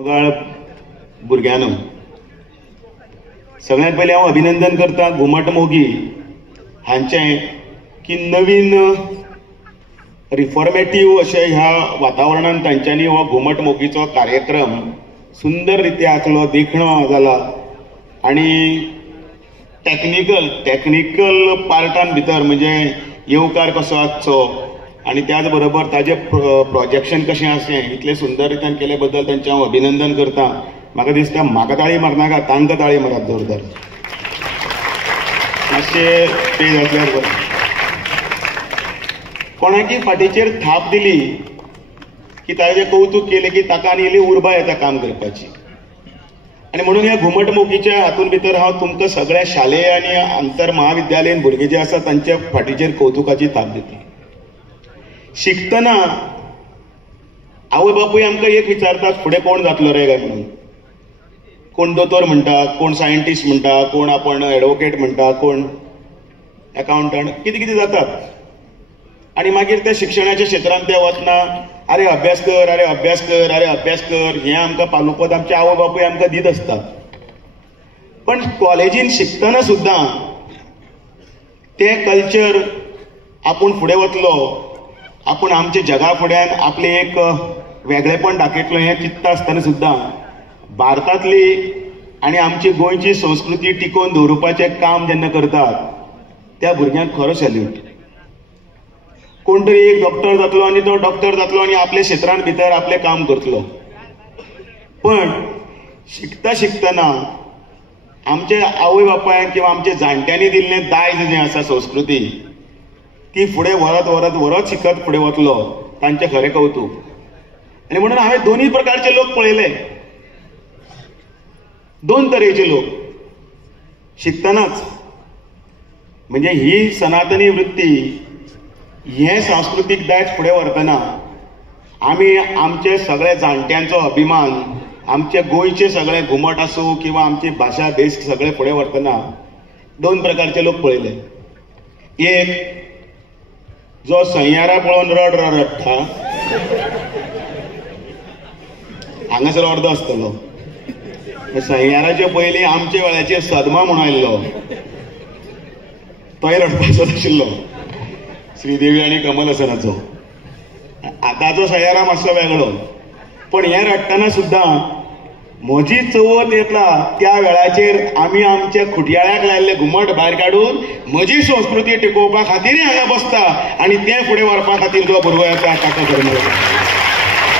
मोगाळ भुरग्यांनो सगळ्यात पहिले हांव अभिनंदन करता घुमट मोगी हांचें की नवीन रिफॉर्मेटिव्ह अशें ह्या वातावरणांत तांच्यांनी हो घुमट मोगीचो कार्यक्रम सुंदर रित्या आंखलो देखणो जाला आनी टॅक्निकल पार्टान भितर म्हणजे येवकार कसो आसचो आनी त्याच बरोबर ताजें प्रोजेक्शन कशें आसचें इतलें सुंदर रित्यान केले बद्दल तांचें हांव अभिनंदन करता। म्हाका दिसता म्हाका ताळी मारनाका तांकां ताळी मारात जोरदार मातशें पेज आसल्यार बरें। कोणाकी फाटीचेर थाप दिली की ताजें कौतुक केलें की ताका आनी इल्ली उर्बा येता काम करपाची आनी म्हणून ह्या घुमट मोगीच्या हातून भितर हांव तुमकां सगळ्या शालेय आनी आंतर महाविद्यालयीन भुरगे जे आसा तांच्या फाटीचेर कौतुकाची थाप दिता। शिकतना आवय बापूय आमकां एक विचारतात फुडें कोण जातलो रे काय म्हणून, कोण दोतोर म्हणटा, कोण सायंटिस्ट म्हणटा, कोण आपण एडवोकेट म्हणटा, कोण अकाउंटंट कितें कितें जातात आनी मागीर त्या शिक्षणाच्या क्षेत्रांत ते वतना अरे अभ्यास कर, अरे अभ्यास कर, अरे अभ्यास कर हें आमकां पालुपद आमचे आवय बापूय आमकां दीत आसतात। पण कॉलेजीन शिकतना सुद्दां ते कल्चर आपूण फुडें वतलो, आपूण आमच्या जगा फुड्यान आपलें एक वेगळेपण दाखयतलो हें चिंतता आसतना सुद्दां भारतांतली आनी आमची गोंयची संस्कृती टिकोवन दवरपाचें काम जेन्ना करतात त्या भुरग्यांक खरो सॅल्यूट। कोण तरी एक डॉक्टर जातलो आनी तो डॉक्टर जातलो आनी आपल्या क्षेत्रांत भितर आपलें काम करतलो, पण शिकता शिकतना आमच्या आवय बापायन किंवा आमच्या जाणट्यांनी दिल्लें दायज जें आसा संस्कृती ती फुडें व्हरत शिकत फुडें वतलो तांचें खरें कौतुक। आनी म्हणून हांवें दोनूय प्रकारचे लोक पळयले, दोन तरेचे लोक शिकतनाच म्हणजे ही सनातनी वृत्ती हें सांस्कृतीक दायज फुडें व्हरतना आमी आमचे सगळे जाणट्यांचो अभिमान, आमचे गोंयचे सगळे घुमट आसूं किंवा आमची भाशा देश सगळे फुडें व्हरतना दोन प्रकारचे लोक पळयले। एक जो सैयारा पळोवन रडटा हांगासर अर्दो आसतलो, सैयाराचे पयलीं आमचे वेळाचेर सदमा म्हणून आयिल्लो तोय रडपाचो नाशिल्लो श्रीदेवी आनी कमल हसनाचो। आतांचो सैयारा मातसो वेगळो, पण हें रडटना सुद्दां म्हजी चवथ येतला त्या वेळाचेर आमी आमच्या खुटयाळ्याक लायिल्ले घुमट भायर काडून म्हजी संस्कृती टिकोवपा खातीर हांगा बसता आनी तें फुडें व्हरपा खातीर जो भुरगो येता ताका धर्म